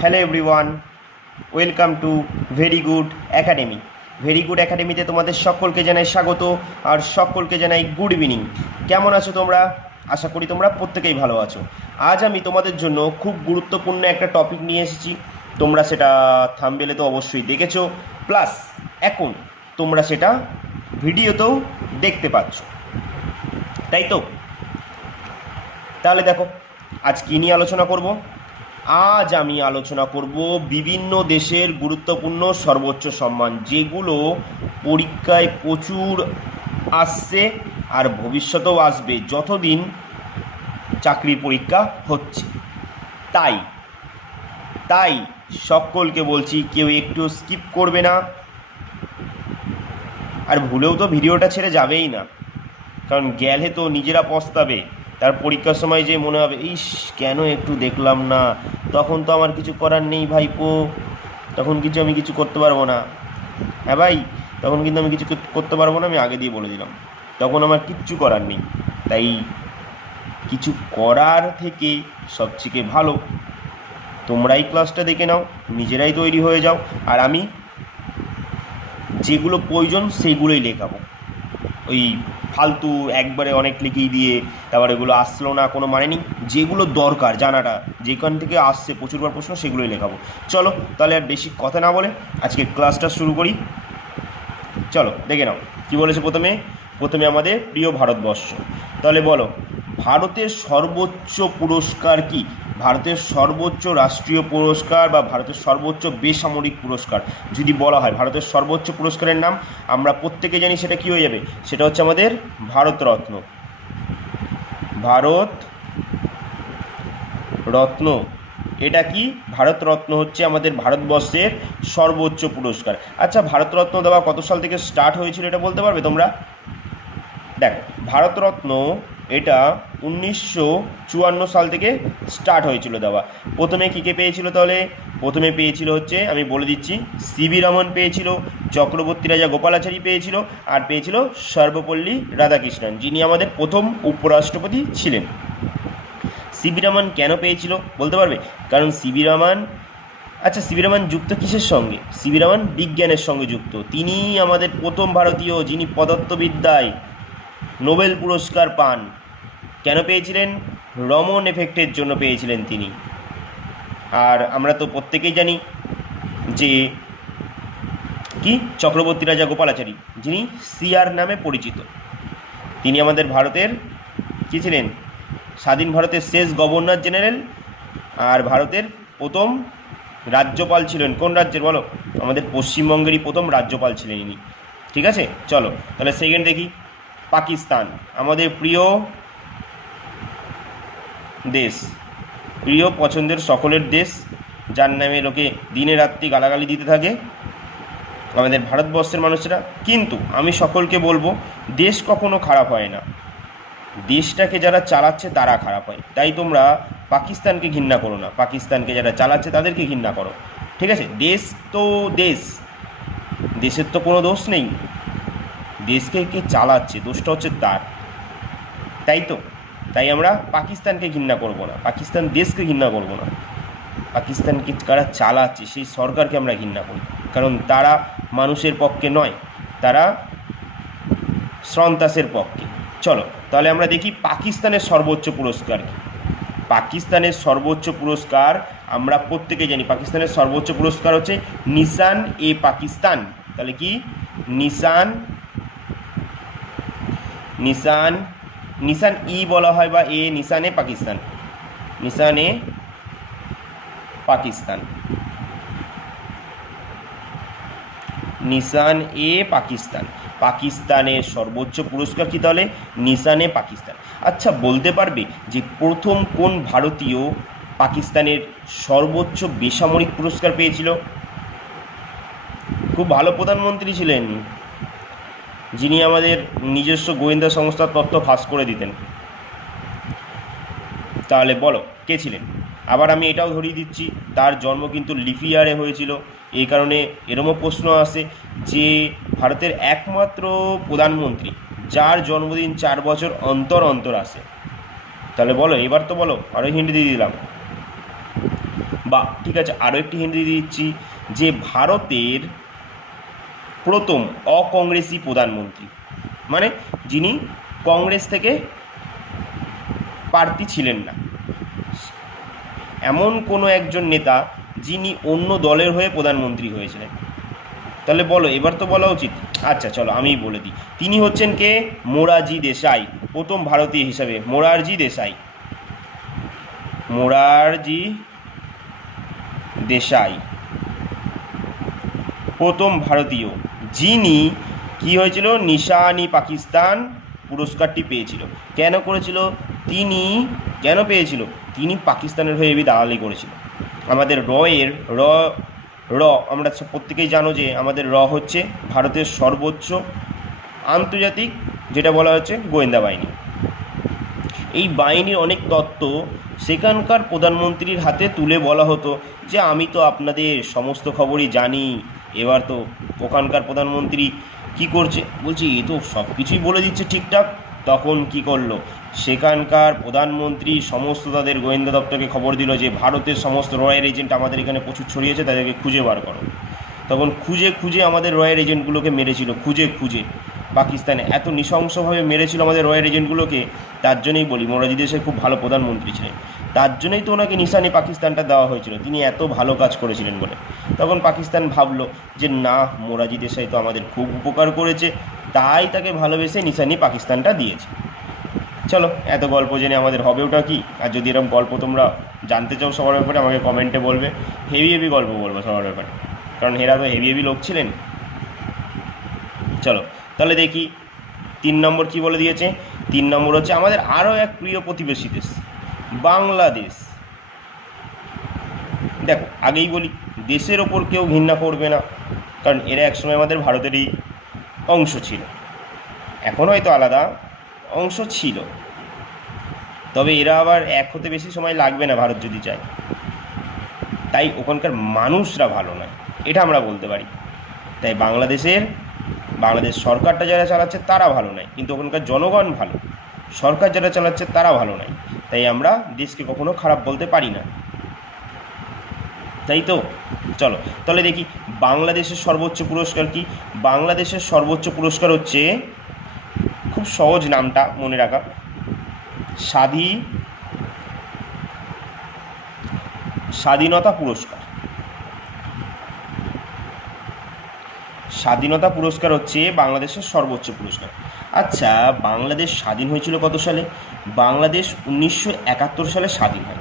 Hello everyone, welcome to very good academy. Very good একাডেমিতে তোমাদের সকলকে জানাই স্বাগত আর সকলকে জানাই গুড ইভিনিং। কেমন আছো তোমরা? আশা করি তোমরা প্রত্যেকেই ভালো আছো। আজ আমি তোমাদের জন্য খুব গুরুত্বপূর্ণ একটা টপিক নিয়ে এসেছি। তোমরা সেটা থাম্বনেলে তো অবশ্যই দেখেছো, প্লাস এখন তোমরা সেটা ভিডিওতেও দেখতে পাচ্ছ, তাই তো? তাহলে দেখো, আজ কী নিয়ে আলোচনা করব। আজ আমি আলোচনা করব বিভিন্ন দেশের গুরুত্বপূর্ণ সর্বোচ্চ সম্মান, যেগুলো পরীক্ষায় প্রচুর আসছে আর ভবিষ্যতেও আসবে যতদিন চাকরির পরীক্ষা হচ্ছে। তাই তাই সকলকে বলছি, কেউ একটু স্কিপ করবে না, আর ভুলেও তো ভিডিওটা ছেড়ে যাবেই না, কারণ গেলে তো নিজেরা পস্তাবে। তার পরীক্ষার সময় যে মনে হবে, ইস কেন একটু দেখলাম না, তখন তো আমার কিছু করার নেই ভাইপো, তখন আমি কিছু করতে পারবো না। হ্যাঁ ভাই, তখন কিন্তু আমি কিছু করতে পারবো না, আমি আগে দিয়ে বলে দিলাম। তখন আমার কিচ্ছু করার নেই। তাই কিছু করার থেকে সবথেকে ভালো তোমরাই ক্লাসটা দেখে নাও, নিজেরাই তৈরি হয়ে যাও, আর আমি যেগুলো প্রয়োজন সেইগুলোই লেখাবো। ওই ফালতু একবারে অনেক লিখিয়ে দিয়ে তারপর এগুলো আসলো না, কোনো মানে নেই। যেগুলো দরকার জানাটা, যেখান থেকে আসছে প্রচুরবার প্রশ্ন, সেগুলোই লেখাবো। চলো তাহলে আর বেশি কথা না বলে আজকে ক্লাসটা শুরু করি। চলো দেখে নাও কী বলেছে। প্রথমে আমাদের প্রিয় ভারতবর্ষ। তাহলে বলো, ভারতের সর্বোচ্চ পুরস্কার কি? ভারতের সর্বোচ্চ রাষ্ট্রীয় পুরস্কার বা ভারতের সর্বোচ্চ বেসামরিক পুরস্কার যদি বলা হয়, ভারতের সর্বোচ্চ পুরস্কারের নাম আমরা প্রত্যেকে জানি, সেটা কি হয়ে যাবে? সেটা হচ্ছে আমাদের ভারতরত্ন। ভারত রত্ন, এটা কি? ভারতরত্ন হচ্ছে আমাদের ভারতবর্ষের সর্বোচ্চ পুরস্কার। আচ্ছা, ভারতরত্ন দেওয়া কত সাল থেকে স্টার্ট হয়েছিল এটা বলতে পারবে তোমরা? দেখো, ভারতরত্ন এটা 1954 সাল থেকে স্টার্ট হয়েছিল দেওয়া। প্রথমে কী কে পেয়েছিল তাহলে? প্রথমে পেয়েছিল হচ্ছে, আমি বলে দিচ্ছি, সিভি রমন পেয়েছিল, চক্রবর্তী রাজা গোপালাচারী পেয়েছিল, আর পেয়েছিল সর্বপল্লী রাধাকৃষ্ণন, যিনি আমাদের প্রথম উপরাষ্ট্রপতি ছিলেন। সিভি রমন কেন পেয়েছিল বলতে পারবে? কারণ সিভি রমন, আচ্ছা সিভি রমন যুক্ত কিসের সঙ্গে? সিভি রমন বিজ্ঞানের সঙ্গে যুক্ত। তিনি আমাদের প্রথম ভারতীয় যিনি পদার্থবিদ্যায় নোবেল পুরস্কার পান। কেন পেয়েছিলেন? রমন এফেক্টের জন্য পেয়েছিলেন তিনি। আর আমরা তো প্রত্যেকেই জানি যে কি, চক্রবর্তী রাজা গোপালাচারী, যিনি সিআর নামে পরিচিত, তিনি আমাদের ভারতের কী ছিলেন? স্বাধীন ভারতের শেষ গভর্নর জেনারেল আর ভারতের প্রথম রাজ্যপাল ছিলেন। কোন রাজ্যের বলো? আমাদের পশ্চিমবঙ্গেরই প্রথম রাজ্যপাল ছিলেন ইনি। ঠিক আছে, চলো তাহলে সেকেন্ড দেখি। পাকিস্তান, আমাদের প্রিয় দেশ, প্রিয় পছন্দের সকলের দেশ, যার নামে লোকে দিনে রাত্রি গালাগালি দিতে থাকে আমাদের ভারতবর্ষের মানুষেরা। কিন্তু আমি সকলকে বলবো, দেশ কখনো খারাপ হয় না, দেশটাকে যারা চালাচ্ছে তারা খারাপ হয়। তাই তোমরা পাকিস্তানকে ঘৃণা করো না, পাকিস্তানকে যারা চালাচ্ছে তাদেরকে ঘৃণা করো। ঠিক আছে, দেশ তো দেশ, দেশের তো কোনো দোষ নেই, দেশকে কে চালাচ্ছে দোষটা হচ্ছে তার। তাই তো, তাই আমরা পাকিস্তানকে ঘৃণা করব না, পাকিস্তান দেশকে ঘৃণা করব না, পাকিস্তানকে কারা চালাচ্ছে সেই সরকারকে আমরা ঘৃণা করি, কারণ তারা মানুষের পক্ষে নয়, তারা সন্ত্রাসের পক্ষে। চলো তাহলে আমরা দেখি পাকিস্তানের সর্বোচ্চ পুরস্কার কি। পাকিস্তানের সর্বোচ্চ পুরস্কার আমরা প্রত্যেকে জানি, পাকিস্তানের সর্বোচ্চ পুরস্কার হচ্ছে নিশান এ পাকিস্তান। তাহলে কি? নিশান, নিশান, নিশান ই বলা হয় বা এ, নিশান এ পাকিস্তান, নিশান এ পাকিস্তান, নিশান এ পাকিস্তান। পাকিস্তানের সর্বোচ্চ পুরস্কার কি তাহলে? নিশান এ পাকিস্তান। আচ্ছা বলতে পারবে যে প্রথম কোন ভারতীয় পাকিস্তানের সর্বোচ্চ বেসামরিক পুরস্কার পেয়েছিল? খুব ভালো প্রধানমন্ত্রী ছিলেন, যিনি আমাদের নিজস্ব গোয়েন্দা সংস্থার তথ্য ফাঁস করে দিতেন। তাহলে বলো কে ছিলেন? আবার আমি এটাও ধরিয়ে দিচ্ছি, তার জন্ম কিন্তু লিপ ইয়ারে হয়েছিল। এই কারণে এরমও প্রশ্ন আসে যে ভারতের একমাত্র প্রধানমন্ত্রী যার জন্মদিন 4 বছর অন্তর অন্তর আসে। তাহলে বলো, এবার তো বলো, আরও হিন্ট দিয়ে দিলাম। বা ঠিক আছে, আরও একটি হিন্ট দিয়ে দিচ্ছি যে ভারতের প্রথম অকংগ্রেসি প্রধানমন্ত্রী, মানে যিনি কংগ্রেস থেকে প্রার্থী ছিলেন না, এমন কোনো একজন নেতা যিনি অন্য দলের হয়ে প্রধানমন্ত্রী হয়েছিলেন। তাহলে বলো, এবার তো বলা উচিত। আচ্ছা চলো আমিই বলে দিই, তিনি হচ্ছেন কে? মোরারজি দেশাই, প্রথম ভারতীয় হিসাবে মোরারজি দেশাই। মোরারজি দেশাই প্রথম ভারতীয় যিনি কি হয়েছিল, নিশান-ই পাকিস্তান পুরস্কারটি পেয়েছিল। কেন করেছিল তিনি? কেন পেয়েছিল? তিনি পাকিস্তানের হয়ে এবি দালালি করেছিল। আমাদের র আমরা প্রত্যেকেই জানো যে আমাদের হচ্ছে ভারতের সর্বোচ্চ আন্তর্জাতিক যেটা বলা হচ্ছে গোয়েন্দা বাহিনী। এই বাহিনীর অনেক তত্ত্ব সেখানকার প্রধানমন্ত্রীর হাতে তুলে বলা হতো যে আমি তো আপনাদের সমস্ত খবরই জানি। এবার তো ওখানকার প্রধানমন্ত্রী কি করছে, বলছি এ তো সব কিছুই বলে দিচ্ছে ঠিকঠাক। তখন কি করলো, সেখানকার প্রধানমন্ত্রী সমস্ত তাদের গোয়েন্দা দপ্তরকে খবর দিল যে ভারতের সমস্ত রয়্যাল এজেন্ট আমাদের এখানে প্রচুর ছড়িয়েছে, তাদেরকে খুঁজে বার করো। তখন খুঁজে খুঁজে আমাদের রয়্যাল এজেন্টগুলোকে মেরেছিল, খুঁজে খুঁজে পাকিস্তানে এত নৃশংসভাবে মেরেছিল আমাদের রয়্যাল এজেন্টগুলোকে। তার জন্যই বলি মোরারজি দেশাই খুব ভালো প্রধানমন্ত্রী ছিলেন, তার জন্যই তো ওনাকে নিশান-ই পাকিস্তানটা দেওয়া হয়েছিল, তিনি এত ভালো কাজ করেছিলেন বলে। তখন পাকিস্তান ভাবলো যে না, মোরারজি দেশাই তো আমাদের খুব উপকার করেছে, তাই তাকে ভালোবেসে নিশান-ই পাকিস্তানটা দিয়েছে। চলো, এত গল্প জেনে আমাদের হবে ওটা কি? আর যদি এরকম গল্প তোমরা জানতে চাও সবার ব্যাপারে আমাকে কমেন্টে বলবে, হেভি হেভি গল্প বলবো সবার ব্যাপারে, কারণ এরা তো হেভি হেভি লোক ছিলেন। চলো তাহলে দেখি 3 নম্বর কি বলে দিয়েছে। 3 নম্বর হচ্ছে আমাদের আরও এক প্রিয় প্রতিবেশী দেশ বাংলাদেশ। দেখো আগেই বলি, দেশের ওপর কেউ ঘৃণা করবে না, কারণ এরা একসময় আমাদের ভারতেরই অংশ ছিল, এখন হয়তো আলাদা অংশ ছিল, তবে এরা আবার এক হতে বেশি সময় লাগবে না ভারত যদি চায়। তাই ওখানকার মানুষরা ভালো নয়, এটা আমরা বলতে পারি। তাই বাংলাদেশ সরকারটা যারা চালাচ্ছে তারা ভালো নয়, কিন্তু ওখানকার জনগণ ভালো। সরকার যারা চালাচ্ছে তারা ভালো নয়, তাই আমরা দেশকে কখনো খারাপ বলতে পারি না, তাই তো। চলো তাহলে দেখি বাংলাদেশের সর্বোচ্চ পুরস্কার কি। বাংলাদেশের সর্বোচ্চ পুরস্কার হচ্ছে, খুব সহজ নামটা মনে রাখা, স্বাধীনতা পুরস্কার। স্বাধীনতা পুরস্কার হচ্ছে বাংলাদেশের সর্বোচ্চ পুরস্কার। আচ্ছা, বাংলাদেশ স্বাধীন হয়েছিল কত সালে? বাংলাদেশ 1971 সালে স্বাধীন হয়।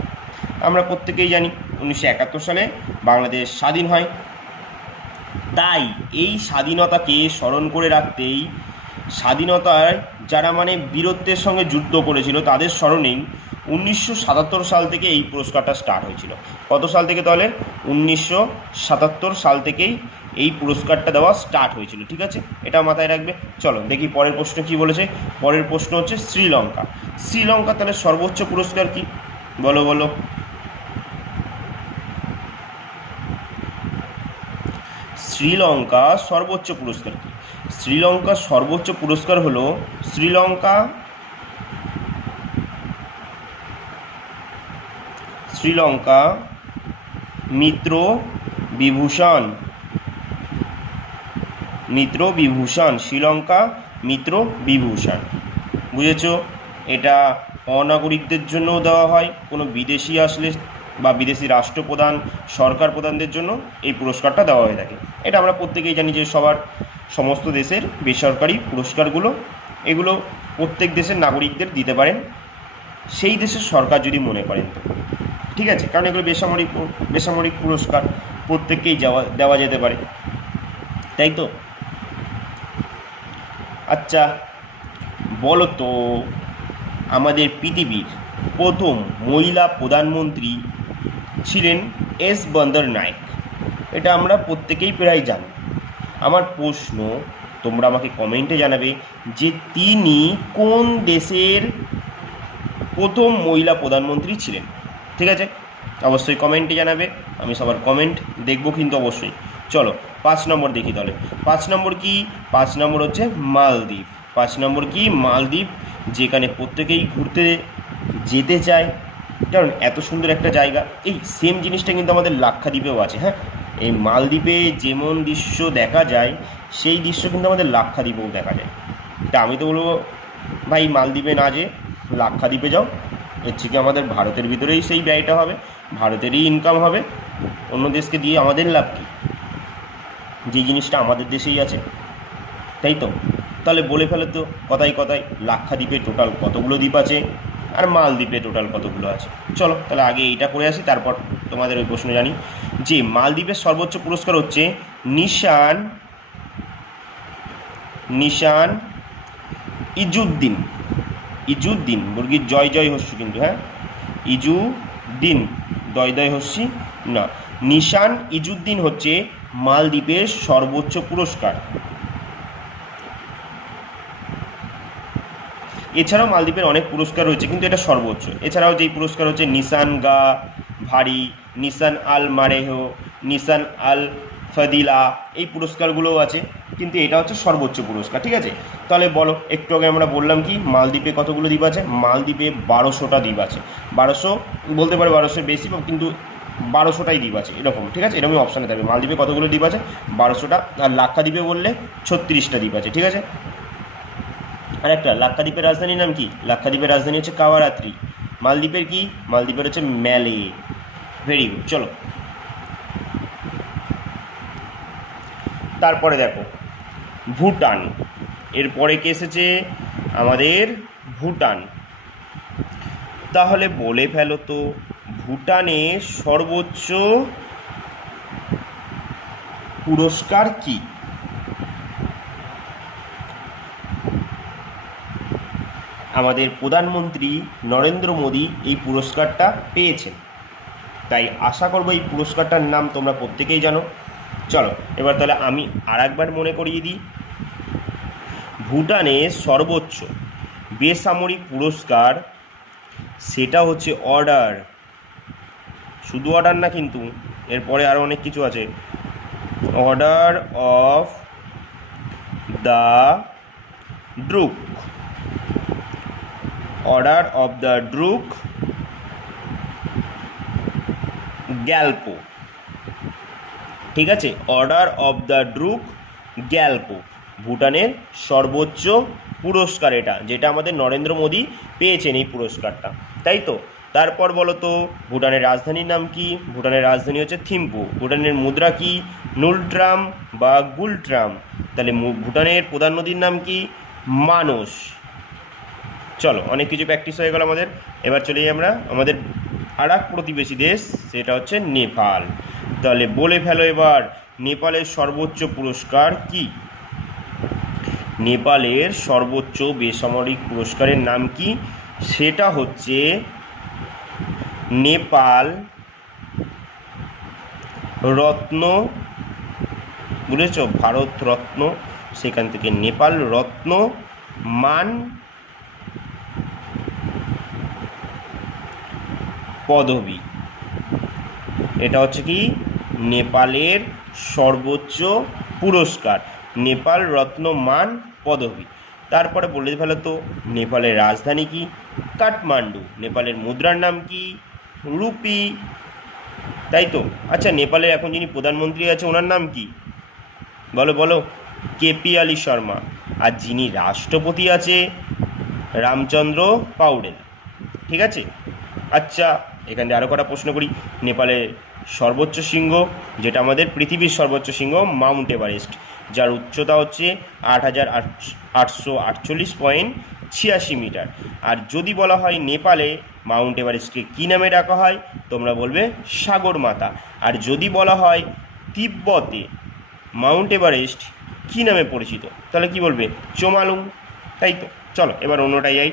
আমরা প্রত্যেকেই জানি 1971 সালে বাংলাদেশ স্বাধীন হয়। তাই এই স্বাধীনতাকে স্মরণ করে রাখতেই, স্বাধীনতায় যারা বীরত্বের সঙ্গে যুদ্ধ করেছিল তাদের স্মরণেই 1977 সাল থেকে এই পুরস্কারটা স্টার্ট হয়েছিল। কত সাল থেকে তাহলে? 1977 সাল থেকেই এই পুরস্কারটা দেওয়া স্টার্ট হয়েছিল, ঠিক আছে, এটা মাথায় রাখবে। চলো দেখি পরের প্রশ্ন কি বলেছে। পরের প্রশ্ন হচ্ছে শ্রীলঙ্কা। শ্রীলঙ্কা তাহলে সর্বোচ্চ পুরস্কার কি? বলো বলো। শ্রীলঙ্কা সর্বোচ্চ পুরস্কার কি? শ্রীলঙ্কার সর্বোচ্চ পুরস্কার হলো শ্রীলঙ্কা মিত্র বিভূষণ। শ্রীলঙ্কা মিত্র বিভূষণ, বুঝেছো? এটা অনাগরিকদের জন্যও দেওয়া হয়, কোনো বিদেশি আসলে বা বিদেশি রাষ্ট্রপ্রধান, সরকার প্রধানদের জন্য এই পুরস্কারটা দেওয়া হয়ে থাকে। এটা আমরা প্রত্যেকেই জানি যে সমস্ত দেশের বেসরকারি পুরস্কারগুলো, এগুলো প্রত্যেক দেশের নাগরিকদের দিতে পারেন, সেই দেশের সরকার যদি মনে করেন তো, ঠিক আছে, কারণ এগুলো বেসামরিক পুরস্কার, প্রত্যেককেই দেওয়া যেতে পারে, তাই তো। আচ্ছা বলো তো, আমাদের পৃথিবীর প্রথম মহিলা প্রধানমন্ত্রী ছিলেন এস বন্দর নায়েক। এটা আমরা প্রত্যেকেই প্রায় জানি। আমার প্রশ্ন, তোমরা আমাকে কমেন্টে জানাবে যে তিনি কোন দেশের প্রথম মহিলা প্রধানমন্ত্রী ছিলেন, ঠিক আছে? অবশ্যই কমেন্টে জানাবে, আমি সবার কমেন্ট দেখব কিন্তু অবশ্যই। চলো 5 নম্বর দেখি তাহলে। 5 নম্বর কি? 5 নম্বর হচ্ছে মালদ্বীপ। 5 নম্বর কি? মালদ্বীপ, যেখানে প্রত্যেকেই ঘুরতে যেতে চায়, কারণ এত সুন্দর একটা জায়গা। এই সেম জিনিসটা কিন্তু আমাদের লাক্ষাদ্বীপেও আছে। হ্যাঁ, এই মালদ্বীপে যেমন দৃশ্য দেখা যায় সেই দৃশ্য কিন্তু আমাদের লাক্ষাদ্বীপেও দেখা যায়। তা আমি তো বলবো ভাই মালদ্বীপে না যে লাক্ষাদ্বীপে যাও। এর থেকে আমাদের ভারতের ভিতরেই সেই ব্যয়টা হবে, ভারতেরই ইনকাম হবে, অন্য দেশকে দিয়ে আমাদের লাভ কী? যে জিনিসটা আমাদের দেশেই আছে, তাই তো? তাহলে বলে ফেলে তো কথায় কথায় লাক্ষাদ্বীপে টোটাল কতগুলো দ্বীপ আছে আর মালদ্বীপে টোটাল কতগুলো আছে। চলো তাহলে আগে এইটা করে আসি, তারপর তোমাদের ওই প্রশ্ন জানি। যে মালদ্বীপের সর্বোচ্চ পুরস্কার হচ্ছে নিশান নিশান ইজুদ্দিন। ইজুদ্দিন মুরগির জয় জয় হস্যি কিন্তু, হ্যাঁ, ইজুদ্দিন দয় দয় হস্যি না, নিশান ইজুদ্দিন হচ্ছে মালদ্বীপের সর্বোচ্চ পুরস্কার। এছাড়াও মালদ্বীপের অনেক পুরস্কার রয়েছে কিন্তু এটা সর্বোচ্চ। এছাড়াও যেই পুরস্কার হচ্ছে নিসান গা ভারি, নিসান আল মারেহ, নিসান আল ফাদিলা, এই পুরস্কারগুলোও আছে, কিন্তু এটা হচ্ছে সর্বোচ্চ পুরস্কার। ঠিক আছে, তাহলে বলো, একটু আগে আমরা বললাম কি মালদ্বীপে কতগুলো দ্বীপ আছে? মালদ্বীপে 1200টা দ্বীপ আছে। 1200 বলতে পারে 1200 বেশি, কিন্তু 1200টাই দ্বীপ আছে এরকম। ঠিক আছে, এরকমই অপশানে থাকবে। মালদ্বীপে কতগুলো দ্বীপ আছে? 1200টা। আর লাক্ষাদ্বীপে বললে 36টা দ্বীপ আছে। ঠিক আছে, আর একটা লাক্ষাদ্বীপের রাজধানীর নাম কি? লাক্ষাদ্বীপের রাজধানী হচ্ছে কাওয়ারাত্রি। মালদ্বীপের কি? মালদ্বীপের হচ্ছে ম্যালে। Very good. চলো তারপরে দেখো ভুটান। এরপরে কে এসেছে? আমাদের ভুটান। তাহলে বলে ফেলো তো ভুটানের সর্বোচ্চ পুরস্কার কি? আমাদের প্রধানমন্ত্রী নরেন্দ্র মোদী এই পুরস্কারটা পেয়েছেন, তাই আশা করবো এই পুরস্কারটার নাম তোমরা প্রত্যেকেই জানো। চলো এবার তাহলে আমি আর একবার মনে করিয়ে দিই। ভুটানের সর্বোচ্চ বেসামরিক পুরস্কার সেটা হচ্ছে অর্ডার, শুধু অর্ডার না কিন্তু, এরপরে আরও অনেক কিছু আছে। Order of the Druk, order of the Druk Gyalpo. ঠিক আছে, order of the Druk Gyalpo ভুটানের সর্বোচ্চ পুরস্কার এটা, যেটা আমাদের নরেন্দ্র মোদী পেয়েছেন এই পুরস্কারটা, তাই তো? তারপর বলো তো ভুটানের রাজধানীর নাম কি? ভুটানের রাজধানী হচ্ছে থিম্পু। ভুটানের মুদ্রা কি? নুলট্রাম বা গুলট্রাম। তাহলে ভুটানের প্রধান নদীর নাম কি? মানস। চলো অনেক কিছু প্র্যাকটিস হয়ে গেল আমাদের। এবার চলে যাই আমরা আমাদের আর এক প্রতিবেশী দেশ, সেটা হচ্ছে নেপাল। তাহলে বলে ফেলো এবার নেপালের সর্বোচ্চ পুরস্কার কি? নেপালের সর্বোচ্চ বেসামরিক পুরস্কারের নাম কি? সেটা হচ্ছে নেপাল রত্ন। বুঝেছ, ভারত রত্ন, সেখান থেকে নেপাল রত্ন মান পদবী। এটা হচ্ছে কি নেপালের সর্বোচ্চ পুরস্কার, নেপাল রত্ন মান পদবী। তারপরে বলে ফেলো তো নেপালের রাজধানী কি? কাঠমান্ডু। নেপালের মুদ্রার নাম কি? রুপি, তাই তো? আচ্ছা, নেপালের এখন যিনি প্রধানমন্ত্রী আছে ওনার নাম কি? বলো বলো। কেপি আলী শর্মা। আর যিনি রাষ্ট্রপতি আছে রামচন্দ্র পাউডেল। ঠিক আছে, আচ্ছা এখানে আরও কটা প্রশ্ন করি। নেপালের সর্বোচ্চ শৃঙ্গ, যেটা আমাদের পৃথিবীর সর্বোচ্চ শৃঙ্গ, মাউন্ট এভারেস্ট, যার উচ্চতা হচ্ছে 8848.86 মিটার। আর যদি বলা হয় নেপালে মাউন্ট এভারেস্টকে কী নামে ডাকা হয়, তোমরা বলবে সাগরমাতা। আর যদি বলা হয় তিব্বতে মাউন্ট এভারেস্ট কী নামে পরিচিত, তাহলে কি বলবে? চোমালুং, তাই তো? চলো এবার অন্যটাই যাই।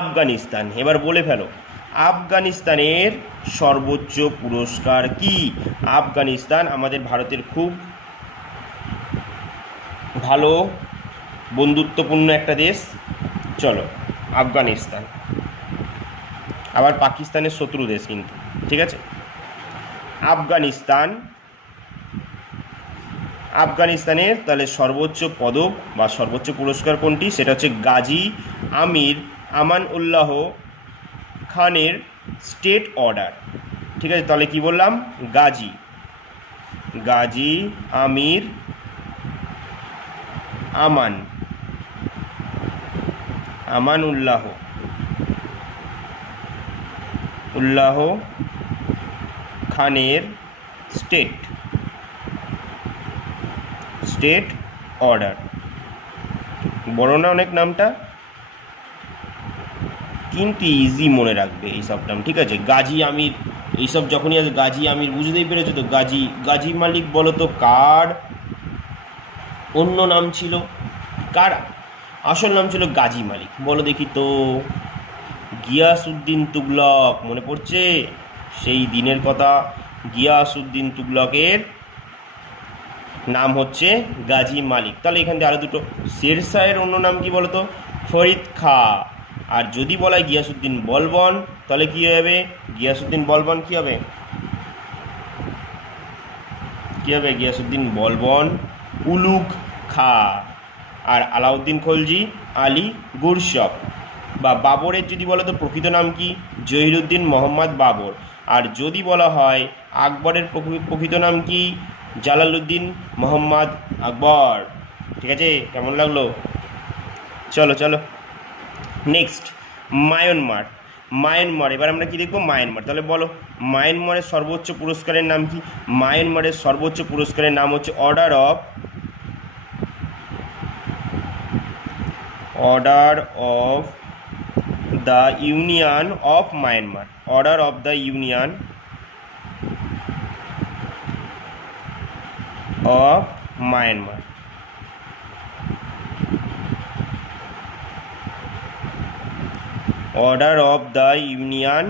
আফগানিস্তান। এবার বলে ফেলো আফগানিস্তানের সর্বোচ্চ পুরস্কার কি? আফগানিস্তান আমাদের ভারতের খুব ভালো বন্ধুত্বপূর্ণ একটা দেশ। চলো আফগানিস্তান আবার পাকিস্তানের শত্রু দেশ কিন্তু, ঠিক আছে? আফগানিস্তানের তাহলে সর্বোচ্চ পদক বা সর্বোচ্চ পুরস্কার কোনটি? সেটা হচ্ছে গাজী আমির আমান উল্লাহ খানের স্টেট অর্ডার। ঠিক আছে, তাহলে কি বললাম? গাজী, গাজী আমির আমান, আমান উল্লাহ, উল্লাহ খানের স্টেট, স্টেট অর্ডার। বড় না অনেক নামটা, কিন্তু ইজি মনে রাখবে এইসব নাম। ঠিক আছে, গাজী আমির, এইসব যখনই আছে গাজী আমির, বুঝতেই পেরেছো তো? গাজী, গাজী মালিক বলো তো কার অন্য নাম ছিল? কার আসল নাম ছিল গাজী মালিক? বলো দেখি তো। গিয়াসউদ্দিন তুগলক, মনে পড়ছে সেই দিনের কথা? গিয়াসউদ্দিন তুগলকের নাম হচ্ছে গাজী মালিক। তাহলে এখান থেকে আরও দুটো। শেরশাহের অন্য নাম কি বলতো? ফরিদ খা। আর যদি বলা হয় গিয়াসউদ্দিন বলবন, তাহলে কি হবে? গিয়াসউদ্দিন বলবন কি হবে? কি হবে? গিয়াসউদ্দিন বলবন উলুগ খা। আর আলাউদ্দিন খলজি আলী গুরসপ। বা বাবরের যদি বলো তো প্রকৃত নাম কি? জহিরুদ্দিন মোহাম্মদ বাবর। আর যদি বলা হয় আকবরের প্রকৃত নাম কি? জালালউদ্দিন মোহাম্মদ আকবর। ঠিক আছে, কেমন লাগলো? চলো চলো নেক্সট, মায়ানমার। মায়ানমার, এবার আমরা কি দেখবো? মায়ানমার। তাহলে বলো মায়ানমারের সর্বোচ্চ পুরস্কারের নাম কি? মায়ানমারের সর্বোচ্চ পুরস্কারের নাম হচ্ছে order of the union of Myanmar. Order of the union of Myanmar. Order of the union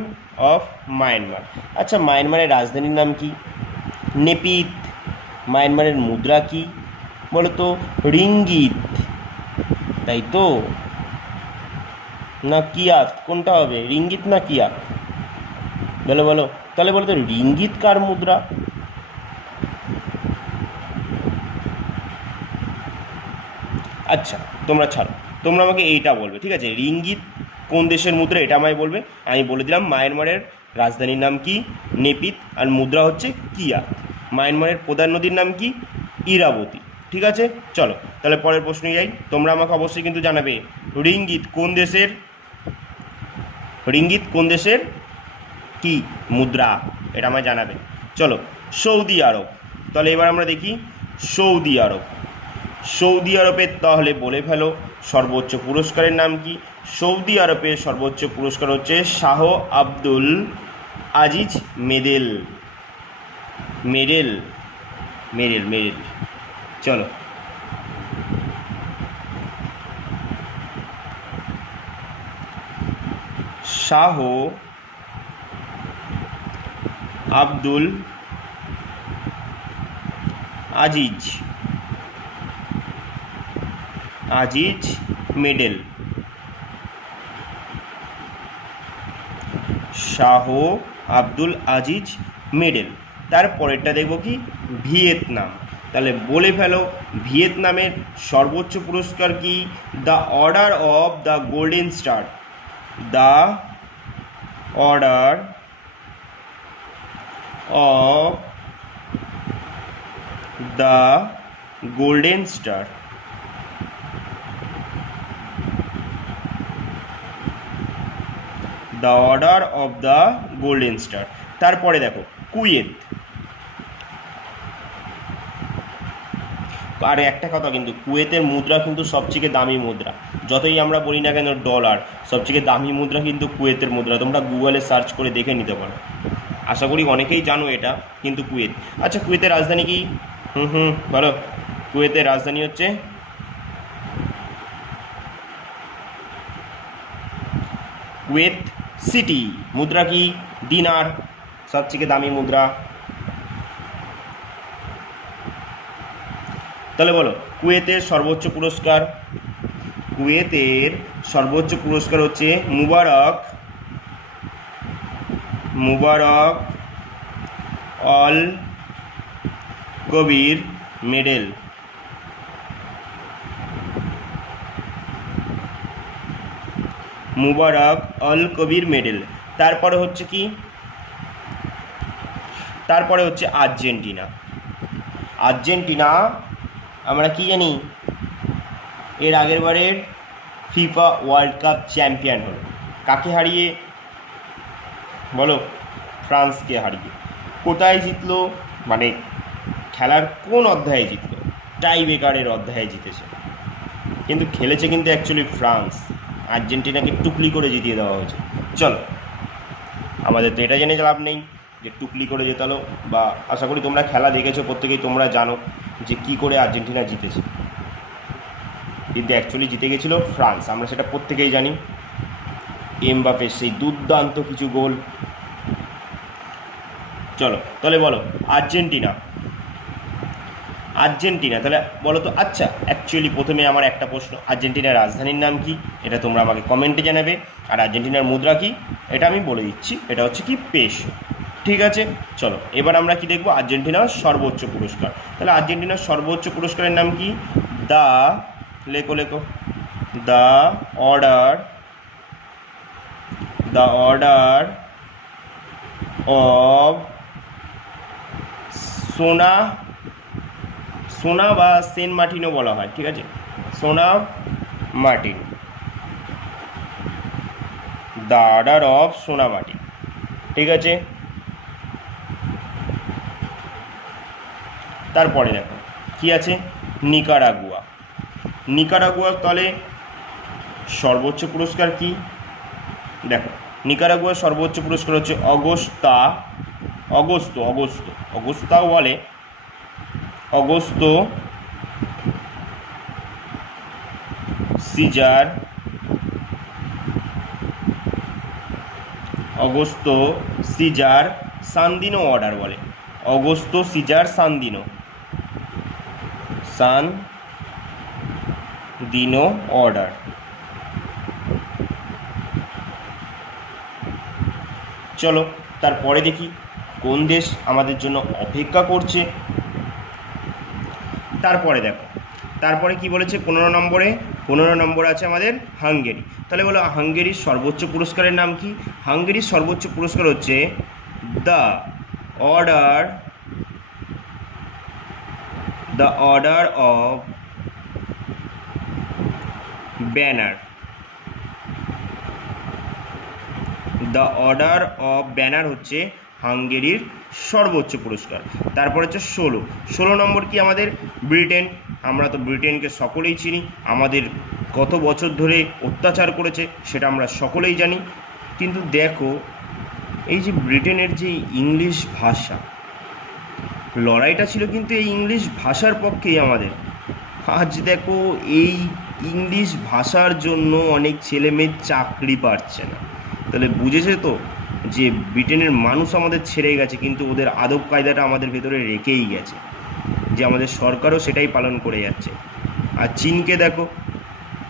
of Myanmar. আচ্ছা, মায়ানমারের রাজধানীর নাম কি? নেপিত। মায়ানমারের মুদ্রা কি বলো তো? রিঙ্গিত, তাই তো? না কিয়াত, কোনটা হবে? রিঙ্গিত না কিয়াত? বলো বলো। তাহলে বলো তো রিঙ্গিত কার মুদ্রা? আচ্ছা তোমরা ছাড়ো, তোমরা আমাকে এইটা বলবে। ঠিক আছে, রিঙ্গিত কোন দেশের মুদ্রা এটা আমায় বলবে। আমি বলে দিলাম মায়ানমারের রাজধানীর নাম কি? নেপিত। আর মুদ্রা হচ্ছে কিয়াত। মায়ানমারের প্রধান নদীর নাম কি? ইরাবতী। ঠিক আছে, চলো তাহলে পরের প্রশ্নে যাই। তোমরা আমাকে অবশ্যই কিন্তু জানাবে রিঙ্গিত কোন দেশের, রিঙ্গিত কোন দেশের কি মুদ্রা, এটা আমায় জানাবে। চলো, সৌদি আরব। তাহলে এবার আমরা দেখি সৌদি আরব। সৌদি আরবের তাহলে বলে ফেলো সর্বোচ্চ পুরস্কারের নাম কি? সৌদি আরবের সর্বোচ্চ পুরস্কার হচ্ছে Shah Abdul Aziz medal. Medal medal medal. চলো, শাহ আব্দুল আজিজ, আজিজ মেডেল। শাহ আব্দুল আজিজ মেডেল। তারপরেরটা দেখব কি? ভিয়েতনাম। তাহলে বলে ফেলো ভিয়েতনামের সর্বোচ্চ পুরস্কার কি? The order of the golden star. The order of the golden star. The order of the golden star. তারপরে দেখো কুয়েত। আর একটা কথা কিন্তু, কুয়েতের মুদ্রা কিন্তু সবথেকে দামি মুদ্রা। যতই আমরা বলি না কেন ডলার, সবথেকে দামি মুদ্রা কিন্তু কুয়েতের মুদ্রা। তোমরা গুগলে সার্চ করে দেখে নিতে পারো, আশা করি অনেকেই জানো এটা। কিন্তু কুয়েত, আচ্ছা কুয়েতের রাজধানী কি? বলো। কুয়েতের রাজধানী হচ্ছে কুয়েত সিটি। মুদ্রা কি? দিনার, সবথেকে দামি মুদ্রা। তাহলে বলো কুয়েতের সর্বোচ্চ পুরস্কার। কুয়েতের সর্বোচ্চ পুরস্কার হচ্ছে মুবারক, মুবারক অল কবির মেডেল। মুবারক অল কবির মেডেল। তারপরে হচ্ছে কি, তারপরে হচ্ছে আর্জেন্টিনা। আর্জেন্টিনা আমরা কি জানি, এর আগের বারের ফিফা ওয়ার্ল্ড কাপ চ্যাম্পিয়ন হলো। কাকে হারিয়ে বলো? ফ্রান্সকে হারিয়ে। কোথায় জিতলো, মানে খেলার কোন অধ্যায়ে জিতলো? টাই ব্রেকারের অধ্যায়ে জিতেছে। কিন্তু খেলেছে কিন্তু অ্যাকচুয়ালি ফ্রান্স, আর্জেন্টিনাকে টুকলি করে জিতিয়ে দেওয়া হয়েছে। চলো, আমাদের তো এটা জেনে লাভ নেই যে টুকলি করে জেতালো, বা আশা করি তোমরা খেলা দেখেছো প্রত্যেকেই, তোমরা জানো যে কি করে আর্জেন্টিনা জিতেছে। কিন্তু অ্যাকচুয়ালি জিতে গেছিলো ফ্রান্স, আমরা সেটা প্রত্যেকেই জানি। এমবাপের সেই দুর্দান্ত কিছু গোল। চলো তাহলে বলো আর্জেন্টিনা, আর্জেন্টিনা তাহলে বলো তো। আচ্ছা, অ্যাকচুয়ালি প্রথমে আমার একটা প্রশ্ন, আর্জেন্টিনার রাজধানীর নাম কি? এটা তোমরা আমাকে কমেন্টে জানাবে। আর আর্জেন্টিনার মুদ্রা কি, এটা আমি বলে দিচ্ছি, এটা হচ্ছে কি পেসো। ঠিক আছে, চলো এবার আমরা কি দেখবো, আর্জেন্টিনার সর্বোচ্চ পুরস্কার। তাহলে আর্জেন্টিনার সর্বোচ্চ পুরস্কারের নাম কি? দ্য, লেখো লেখো, the order, the order of সোনা, সোনা বা সেন্ট মার্টিনও বলা হয়, ঠিক আছে, সোনা মার্টিন, দ্য অর্ডার অফ সোনা মার্টিন। ঠিক আছে, তারপরে দেখো কি আছে, নিকারাগুয়া। নিকারাগুয়ার তলে সর্বোচ্চ পুরস্কার কি? দেখো, নিকারাগুয়ার সর্বোচ্চ পুরস্কার হচ্ছে অগস্তা, অগস্তো, অগস্তো, অগস্তাও বলে, অগস্তো সিজার, অগস্তো সিজার সান্দিনো অর্ডার বলে, অগস্তো সিজার সান্দিনো, সান্দিনো অর্ডার। চলো তারপরে দেখি কোন দেশ আমাদের জন্য অপেক্ষা করছে। তারপরে দেখো, তারপরে কি বলেছে 15 নম্বরে, 15 নম্বর আছে আমাদের হাঙ্গেরি। তাহলে বলো হাঙ্গেরির সর্বোচ্চ পুরস্কারের নাম কি? হাঙ্গেরির সর্বোচ্চ পুরস্কার হচ্ছে the order, the order of banner, the order of banner হচ্ছে হাঙ্গেরির সর্বোচ্চ পুরস্কার। তারপর হচ্ছে 16 নম্বর কি আমাদের ব্রিটেন। আমরা তো ব্রিটেনকে সকলেই চিনি, আমাদের কত বছর ধরে অত্যাচার করেছে সেটা আমরা সকলেই জানি। কিন্তু দেখো এই যে ব্রিটেনের যে ইংলিশ ভাষা, লড়াইটা ছিল কিন্তু এই ইংলিশ ভাষার পক্ষেই আমাদের। আজ দেখো এই ইংলিশ ভাষার জন্য অনেক ছেলে মেয়ে চাকরি পাচ্ছে না। তাহলে বুঝেছে তো যে ব্রিটেনের মানুষ আমাদের ছেড়ে গেছে, কিন্তু ওদের আদব কায়দাটা আমাদের ভেতরে রেখেই গেছে, যে আমাদের সরকারও সেটাই পালন করে যাচ্ছে। আর চীনকে দেখো,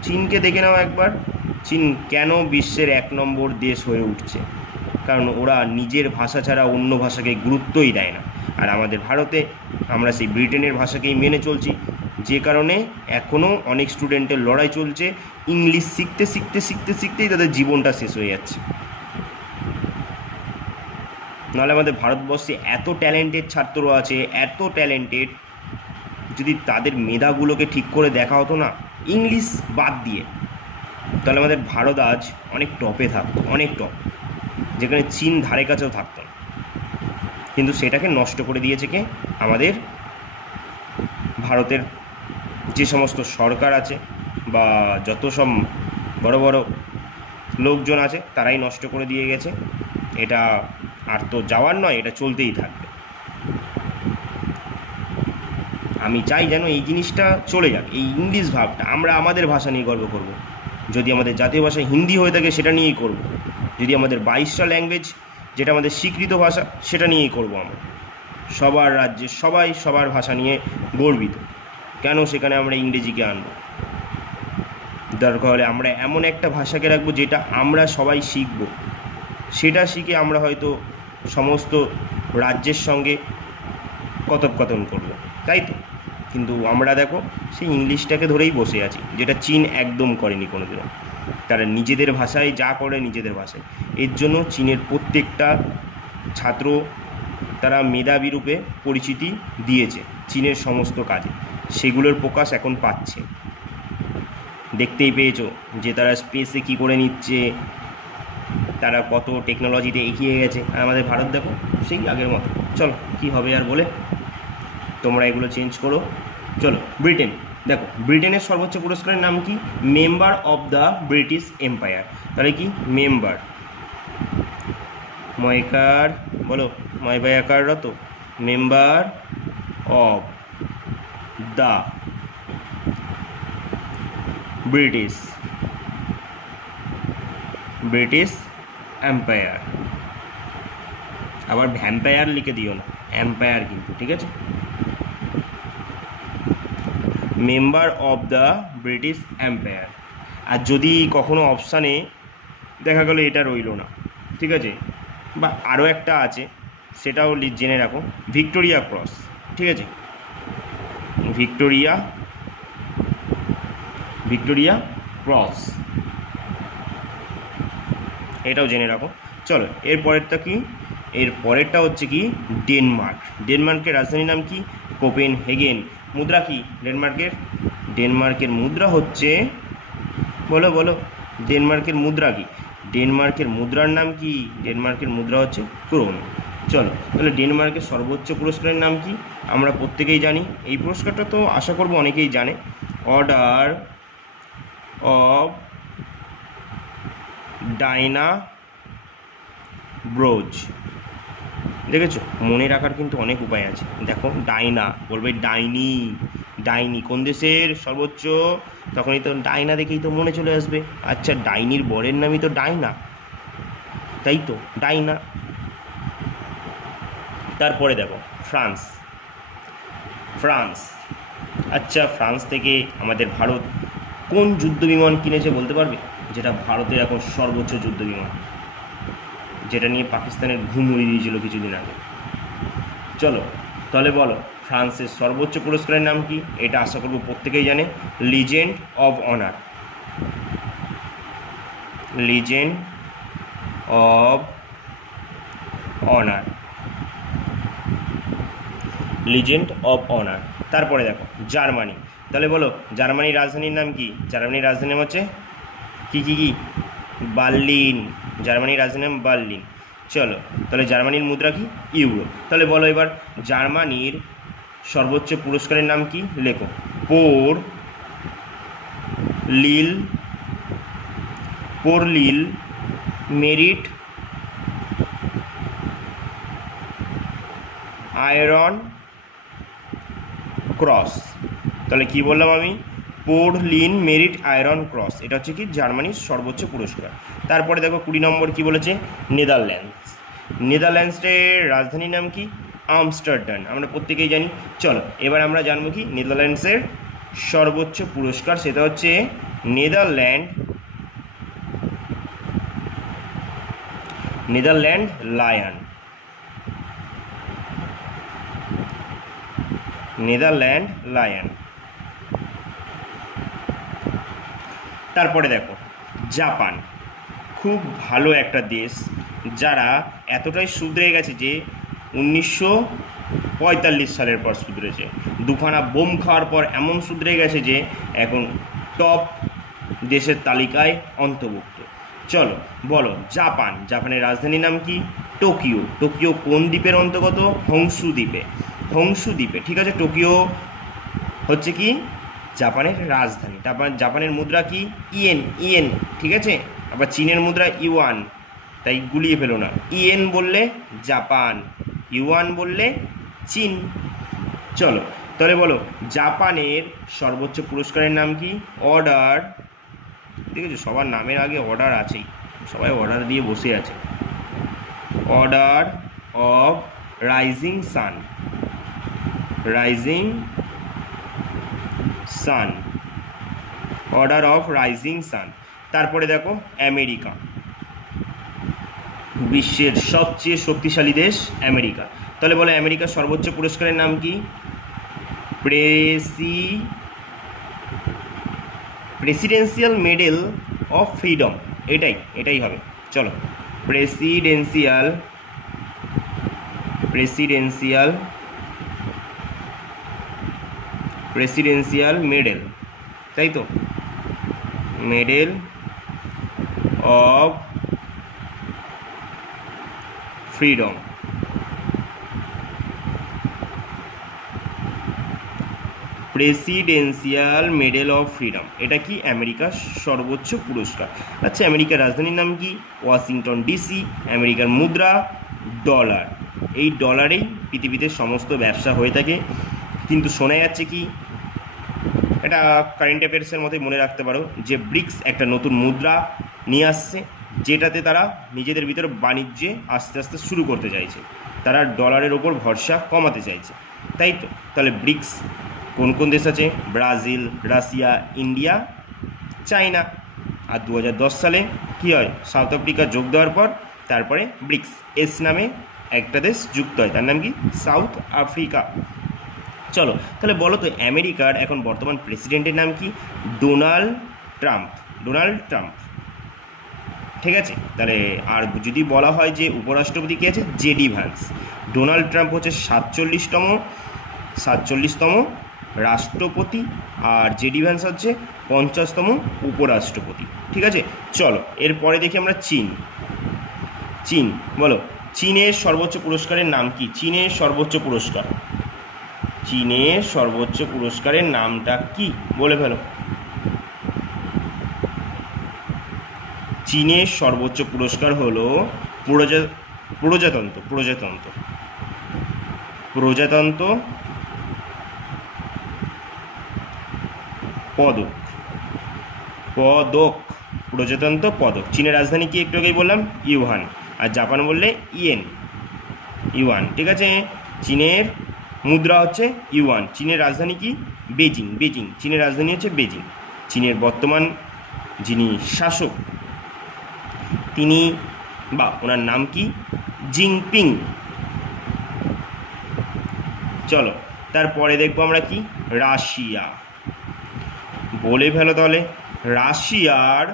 চীনকে দেখে নাও একবার, চীন কেন বিশ্বের 1 নম্বর দেশ হয়ে উঠছে? কারণ ওরা নিজের ভাষা ছাড়া অন্য ভাষাকে গুরুত্বই দেয় না। আর আমাদের ভারতে আমরা সেই ব্রিটেনের ভাষাকেই মেনে চলছি, যে কারণে এখনও অনেক স্টুডেন্টের লড়াই চলছে, ইংলিশ শিখতে শিখতে শিখতে শিখতেই তাদের জীবনটা শেষ হয়ে যাচ্ছে। নাহলে আমাদের ভারতবর্ষে এত ট্যালেন্টেড ছাত্র আছে, এত ট্যালেন্টেড, যদি তাদের মেধাগুলোকে ঠিক করে দেখা হতো না ইংলিশ বাদ দিয়ে, তাহলে আমাদের ভারত আজ অনেক টপে থাকতো, অনেক টপ, যেখানে চীন ধারে কাছেও থাকতো না। কিন্তু সেটাকে নষ্ট করে দিয়েছে কে? আমাদের ভারতের যে সমস্ত সরকার আছে বা যত সব বড় বড় লোকজন আছে তারাই নষ্ট করে দিয়ে গেছে। এটা আর তো যাওয়ার নয়, এটা চলতেই থাকবে। আমি চাই যেন এই জিনিসটা চলে যাক, এই ইংলিশ ভাবটা। আমরা আমাদের ভাষা নিয়ে গর্ব করব, যদি আমাদের জাতীয় ভাষা হিন্দি হয়ে থাকে সেটা নিয়েই করব, যদি আমাদের 22টা ল্যাঙ্গুয়েজ যেটা আমাদের স্বীকৃত ভাষা সেটা নিয়েই করব। আমরা সবার রাজ্যে সবাই সবার ভাষা নিয়ে গর্বিত, কেন সেখানে আমরা ইংরেজিকে আনবো? দরকার হলে আমরা এমন একটা ভাষাকে রাখবো যেটা আমরা সবাই শিখব, সেটা শিখে আমরা হয়তো সমস্ত রাজ্যের সঙ্গে কথোপকথন করব, তাই তো? কিন্তু আমরা দেখো সেই ইংলিশটাকে ধরেই বসে আছি, যেটা চীন একদম করেনি কোনোদিনও। তারা নিজেদের ভাষায় যা করে নিজেদের ভাষায়। এর জন্য চীনের প্রত্যেকটা ছাত্র তারা মেধাবী রূপে পরিচিতি দিয়েছে চীনের সমস্ত কাজে, সেগুলোর প্রকাশ এখন পাচ্ছে। দেখতেই পেয়েছো যে তারা স্পেসে কী করে নিচ্ছে, তারা কত টেকনোলজিতে এগিয়ে গেছে। আর আমাদের ভারত দেখো সেই আগের মতো। চলো কী হবে আর বলে, তোমরা এগুলো চেঞ্জ করো। চলো ব্রিটেন দেখো, ব্রিটেনের সর্বোচ্চ পুরস্কারের নাম কি? Member of the British Empire. তাহলে কি মেম্বার, ময়কার বলো, ময়বায়াকার রত, member of the British Empire. আবার ভ্যাম্পায়ার লিখে দিও না, এম্পায়ার কিন্তু, ঠিক আছে? Member of the British Empire. আর যদি কখনো অপশানে দেখা গেলো এটা রইল না, ঠিক আছে, বা আরও একটা আছে, সেটাও জেনে রাখো, ভিক্টোরিয়া ক্রস, ঠিক আছে, ভিক্টোরিয়া ক্রস, এটাও জেনে রাখো। চলো এর পরেরটা কি? এর পরেরটা হচ্ছে কি ডেনমার্ক। ডেনমার্কের রাজধানীর নাম কি? কোপেনহেগেন। মুদ্রা কি ডেনমার্কের মুদ্রা হচ্ছে, বলো বলো, ডেনমার্কের মুদ্রা কি? ডেনমার্কের মুদ্রার নাম কি? ডেনমার্কের মুদ্রা হচ্ছে ক্রোন। চলো তাহলে ডেনমার্কের সর্বোচ্চ পুরস্কারের নাম কি? আমরা প্রত্যেকেই জানি, এই পুরস্কারটা তো আশা করব অনেকেই জানে, অর্ডার অফ ডায়না ব্রোজ। দেখেছো, মনে রাখার কিন্তু অনেক উপায় আছে। দেখো ডায়না বলবে ডাইনি কোন দেশের সর্বোচ্চ, তখনই তো ডায়না দেখেই তো মনে চলে আসবে। আচ্ছা, ডাইনির বরের নামই তো ডায়না, তাই তো, ডায়না। তারপরে দেখো ফ্রান্স। আচ্ছা, ফ্রান্স থেকে আমাদের ভারত কোন যুদ্ধ বিমান কিনেছে বলতে পারবে? যেটা ভারতের এখন সর্বোচ্চ যুদ্ধ বিমান, যেটা নিয়ে পাকিস্তানের ঘুম উড়িয়ে দিয়েছিল কিছুদিন আগে। চলো তাহলে বলো, ফ্রান্সের সর্বোচ্চ পুরস্কারের নাম কি? এটা আশা করব প্রত্যেকেই জানে, legend of honour. Legend of honour. তারপরে দেখো জার্মানি। তাহলে বলো, জার্মানির রাজধানীর নাম কি? জার্মানির রাজধানী হচ্ছে কি বার্লিন। জার্মানির রাজধানীর নাম বার্লিন। চলো তাহলে জার্মানির মুদ্রা কি? ইউরো। তাহলে বলো এবার জার্মানির সর্বোচ্চ পুরস্কারের নাম কি? লেখো, পোর লিল মেরিট আয়রন ক্রস। তাহলে কি বললাম আমি? পোর লিন মেরিট আয়রন ক্রস। এটা হচ্ছে কি জার্মানির সর্বোচ্চ পুরস্কার। তারপরে দেখো 20 নম্বর কি বলেছে? নেদারল্যান্ডসের রাজধানীর নাম কি? আমস্টারডাম। আমরা প্রত্যেকেই জানি। চলো এবার আমরা জানবো কি নেদারল্যান্ডসের সর্বোচ্চ পুরস্কার, সেটা হচ্ছে নেদারল্যান্ড লায়ন। তারপরে দেখো জাপান, খুব ভালো একটা দেশ, যারা এতটাই শুধরে গেছে যে 1945 সালের পর শুধরেছে। দুখানা বোম খাওয়ার পর এমন শুধরে গেছে যে এখন টপ দেশের তালিকায় অন্তর্ভুক্ত। চলো বলো জাপানের রাজধানীর নাম কি? টোকিও কোন দ্বীপের অন্তর্গত? হোংশু দ্বীপে, ঠিক আছে। টোকিও হচ্ছে কি জাপানের রাজধানী। জাপানের মুদ্রা কি? ইয়েন, ঠিক আছে। আবার চীনের মুদ্রা ইউয়ান, তাই গুলিয়ে ফেলো না। ইয়েন বললে জাপান, ইউয়ান বললে চীন। চলো তাহলে বলো জাপানের সর্বোচ্চ পুরস্কারের নাম কি? অর্ডার, ঠিক আছে, সবার নামের আগে অর্ডার আছেই, সবাই অর্ডার দিয়ে বসে আছে। Order of rising sun. তারপরে দেখো আমেরিকা, বিশ্বের সবচেয়ে শক্তিশালী দেশ আমেরিকা। তাহলে বলো আমেরিকার সর্বোচ্চ পুরস্কারের নাম কি? প্রেসিডেন্সিয়াল মেডেল অফ ফ্রিডম, এটাই হবে। চলো, প্রেসিডেন্সিয়াল মেডেল, তাই তো, medal of freedom. Presidential medal of freedom, এটা কি আমেরিকার সর্বোচ্চ পুরস্কার। আচ্ছা, আমেরিকার রাজধানীর নাম কি? Washington DC. আমেরিকার মুদ্রা ডলার। এই ডলারেই পৃথিবীতে সমস্ত ব্যবসা হয়ে থাকে। কিন্তু শোনা যাচ্ছে কি, এটা কারেন্ট অ্যাফেয়ার্সের মতোই মনে রাখতে পারো, যে ব্রিক্স একটা নতুন মুদ্রা নিয়ে আসছে, যেটাতে তারা নিজেদের ভিতরে বাণিজ্যে আস্তে আস্তে শুরু করতে চাইছে। তারা ডলারের ওপর ভরসা কমাতে চাইছে, তাই তো। তাহলে ব্রিক্স কোন কোন দেশ আছে? Brazil, Russia, India, China. আর 2010 সালে কী হয়? সাউথ আফ্রিকা যোগ দেওয়ার পর তারপরে ব্রিক্স এস নামে একটা দেশ যুক্ত হয়, তার নাম কি? South Africa. চলো, তাহলে বলো তো আমেরিকার এখন বর্তমান প্রেসিডেন্টের নাম কি? Donald Trump. ঠিক আছে। তাহলে আর যদি বলা হয় যে উপরাষ্ট্রপতি কে আছে? JD Vance. ডোনাল্ড ট্রাম্প হচ্ছে 47তম রাষ্ট্রপতি, আর জেডি ভ্যান্স হচ্ছে 50তম উপরাষ্ট্রপতি। ঠিক আছে। চলো, এরপরে দেখি আমরা চীন। বলো, চীনের সর্বোচ্চ পুরস্কারের নাম কি? চীনের সর্বোচ্চ পুরস্কারের নামটা কি? বলে ফেলো। চীনের সর্বোচ্চ পুরস্কার হলো প্রজাতন্ত্র পদক। প্রজাতন্ত্র পদক। চীনের রাজধানী কি? একটু আগেই বললাম, ইউহান। আর জাপান বললে ইউয়ান। ঠিক আছে। চীনের মুদ্রা হচ্ছে ইউয়ান। চীনের রাজধানী কি? বেজিং। চীনের রাজধানী হচ্ছে বেজিং। চীনের বর্তমান যিনি শাসক, তিনি ওনার নাম কি? জিনপিং। চলো, তারপরে দেখবো আমরা কি? রাশিয়া। বলে ফেলো তাহলে, রাশিয়ার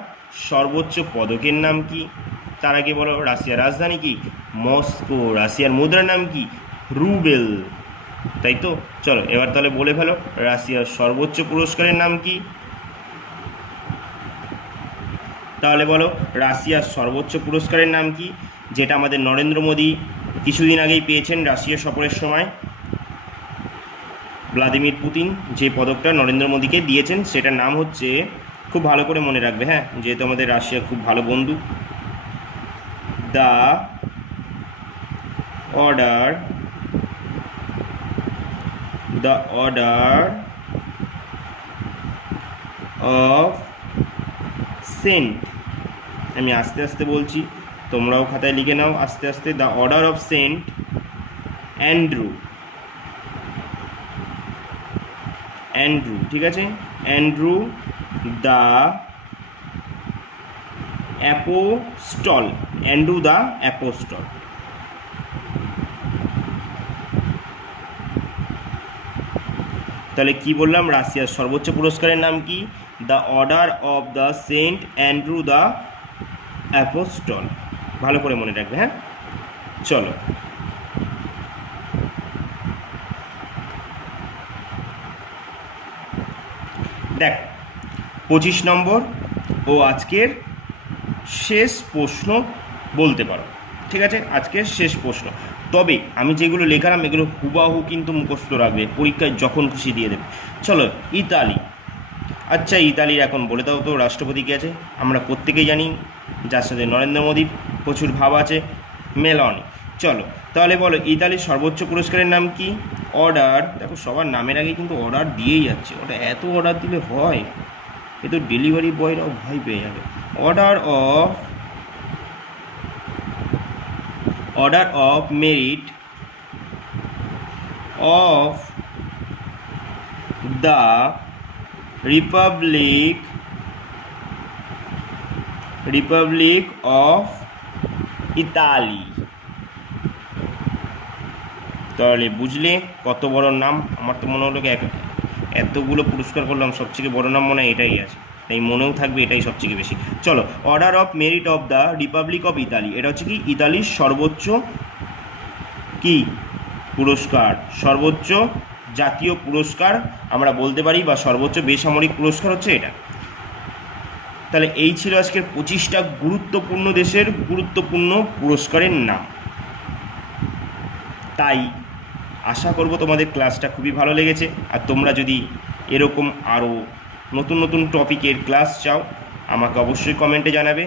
সর্বোচ্চ পদকের নাম কি? তার আগে বলো, রাশিয়ার রাজধানী কি? মস্কো। রাশিয়ার মুদ্রার নাম কি? রুবেল, তাই তো। চলো, এবার তাহলে বলে ফেলো, রাশিয়ার সর্বোচ্চ পুরস্কারের নাম কি? তাহলে বলো, রাশিয়ার সর্বোচ্চ পুরস্কারের নাম কি, যেটা আমাদের নরেন্দ্র মোদী কিছুদিন আগেই পেয়েছেন রাশিয়া সফরের সময়। ভ্লাদিমির পুতিন যে পদকটা নরেন্দ্র মোদীকে দিয়েছেন, সেটার নাম হচ্ছে, খুব ভালো করে মনে রাখবে, হ্যাঁ, যেহেতু আমাদের রাশিয়া খুব ভালো বন্ধু, দ্য অর্ডার অফ সেন্ট। আমি আস্তে আস্তে বলছি, তোমরাও খাতায় লিখে নাও আস্তে আস্তে। The order of Saint Andrew. ঠিক আছে। Andrew the apostle. তাহলে কি বললাম? রাশিয়ার সর্বোচ্চ পুরস্কারের নাম কি? The order of the Saint Andrew the apostle. ভালো করে মনে রাখবে, হ্যাঁ। চলো, দেখ 25 নম্বর ও আজকের শেষ প্রশ্ন বলতে পারো। ঠিক আছে, আজকের শেষ প্রশ্ন। তবে আমি যেগুলো লেখালাম এগুলো হুবাহু কিন্তু মুখস্থ রাখবে, পরীক্ষায় যখন খুশি দিয়ে দেবে। চলো, ইতালি। আচ্ছা, ইতালির এখন বলে দাও তো রাষ্ট্রপতি কে আছে? আমরা প্রত্যেকেই জানি, যার সাথে নরেন্দ্র মোদীর প্রচুর ভাব আছে, মেলনি। চলো, তাহলে বলো, ইতালির সর্বোচ্চ পুরস্কারের নাম কি? অর্ডার। দেখো, সবার নামের আগে কিন্তু অর্ডার দিয়েই যাচ্ছে, ওটা এত অর্ডার দিলে হয়? এ তো ডেলিভারি বয়রাও ভয় পেয়ে যাবে। Order of merit of the Republic of Italy. তাহলে বুঝলে কত বড় নাম? আমার তো মনে হলো এতগুলো পুরস্কার করলাম, সবথেকে বড় নাম মনে হয় এটাই আছে। তাই মনেও থাকবে, এটাই সবচেয়ে বেশি। চলো, order of merit of the Republic of Italy, এটা হচ্ছে কি ইতালির সর্বোচ্চ কি পুরস্কার, সর্বোচ্চ জাতীয় পুরস্কার আমরা বলতে পারি, বা সর্বোচ্চ বেসামরিক পুরস্কার হচ্ছে এটা। তাহলে এই ছিল আজকের 25টা গুরুত্বপূর্ণ দেশের গুরুত্বপূর্ণ পুরস্কারের নাম। তাই আশা করব তোমাদের ক্লাসটা খুবই ভালো লেগেছে। আর তোমরা যদি এরকম আরও নতুন নতুন টপিকের ক্লাস চাও আমাকে অবশ্যই কমেন্টে জানাবে।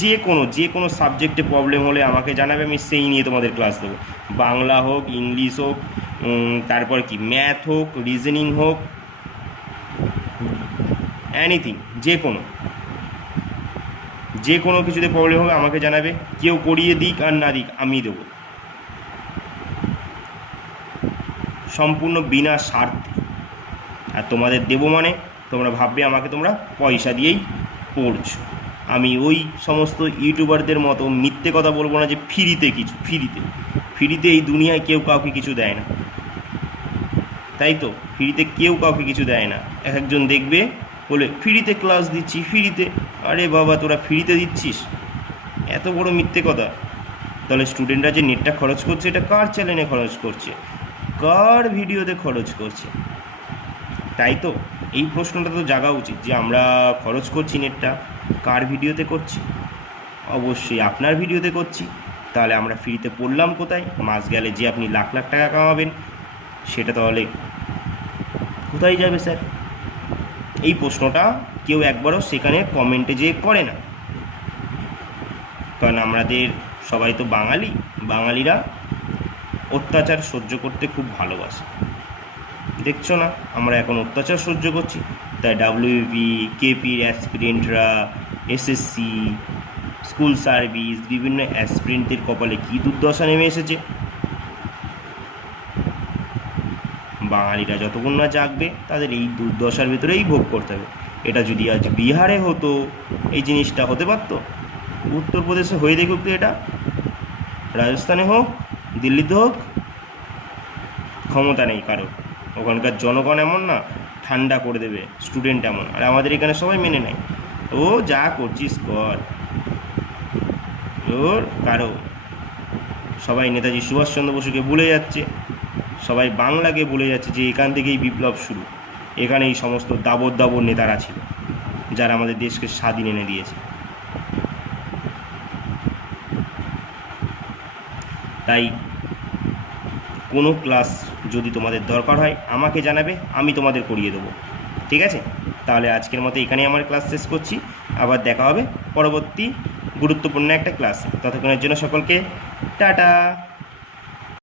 যে কোনো সাবজেক্টে প্রবলেম হলে আমাকে জানাবে, আমি সেই নিয়ে তোমাদের ক্লাস দেবো। বাংলা হোক, ইংলিশ হোক, তারপর কি ম্যাথ হোক, রিজনিং হোক, এনিথিং, যে কোনো কিছুতে প্রবলেম হবে আমাকে জানাবে। কেউ করিয়ে দিক আর না দিক, আমি দেবো, সম্পূর্ণ বিনা স্বার্থে। আর তোমাদের দেবো মানে তোমরা ভাববে আমাকে তোমরা পয়সা দিয়েই পড়ছো। আমি ওই সমস্ত ইউটিউবারদের মতো মিথ্যে কথা বলবো না যে ফ্রিতে এই দুনিয়ায় কেউ কাউকে কিছু দেয় না, তাই তো? ফ্রিতে কেউ কাউকে কিছু দেয় না। একজন দেখবে বলে ফ্রিতে ক্লাস দিচ্ছি, ফ্রিতে। আরে বাবা, তোরা ফ্রিতে দিচ্ছিস? এত বড় মিথ্যে কথা। তাহলে স্টুডেন্টরা যে নেটটা খরচ করছে, এটা কার চ্যানেলে খরচ করছে, কার ভিডিওতে খরচ করছে? তাই তো এই প্রশ্নটা তো জাগা উচিত যে আমরা খরচ করছি নেটটা কার ভিডিওতে করছি? অবশ্যই আপনার ভিডিওতে করছি। তাহলে আমরা ফ্রিতে পড়লাম কোথায়? মাস গেলে যে আপনি লাখ লাখ টাকা কামাবেন, সেটা তাহলে কোথায় যাবে স্যার? এই প্রশ্নটা কেউ একবারও সেখানে কমেন্টে যেয়ে করে না। কারণ আমাদের সবাই তো বাঙালিরা অত্যাচার সহ্য করতে খুব ভালোবাসে। দেখছো না আমরা এখন অত্যাচার সহ্য করছি? তাই ডাব্লিউবি, কেপির অ্যাসপিরেন্টরা, এসএসসি, স্কুল সার্ভিস, বিভিন্ন অ্যাসপিরেন্টদের কপালে কী দুর্দশা নেমে এসেছে। বাঙালিরা যতক্ষণ না জাগবে তাদের এই দুর্দশার ভিতরেই ভোগ করতে হবে। এটা যদি আজ বিহারে হতো এই জিনিসটা হতে পারতো, উত্তরপ্রদেশে হয়ে দেখুক তো, এটা রাজস্থানে হোক, দিল্লিতে হোক, ক্ষমতা নেই কারো। ওখানকার জনগণ এমন না, ঠান্ডা করে দেবে, স্টুডেন্ট এমন। আর আমাদের এখানে সবাই মেনে নেয়, ও যা করছিস কর, ওর কারো। সবাই নেতাজি সুভাষচন্দ্র বসুকে ভুলে যাচ্ছে, সবাই বাংলাকে ভুলে যাচ্ছে যে এখান থেকেই বিপ্লব শুরু, এখানে এই সমস্ত দাবর নেতারা ছিল যারা আমাদের দেশকে স্বাধীন এনে দিয়েছে। তাই কোনো ক্লাস যদি তোমাদের দরকার হয় আমাকে জানাবে, আমি তোমাদের করিয়ে দেবো, ঠিক আছে? তাহলে আজকের মতো এখানেই আমার ক্লাস শেষ করছি। আবার দেখা হবে পরবর্তী গুরুত্বপূর্ণ একটা ক্লাসে। ততক্ষণের জন্য সকলকে টাটা।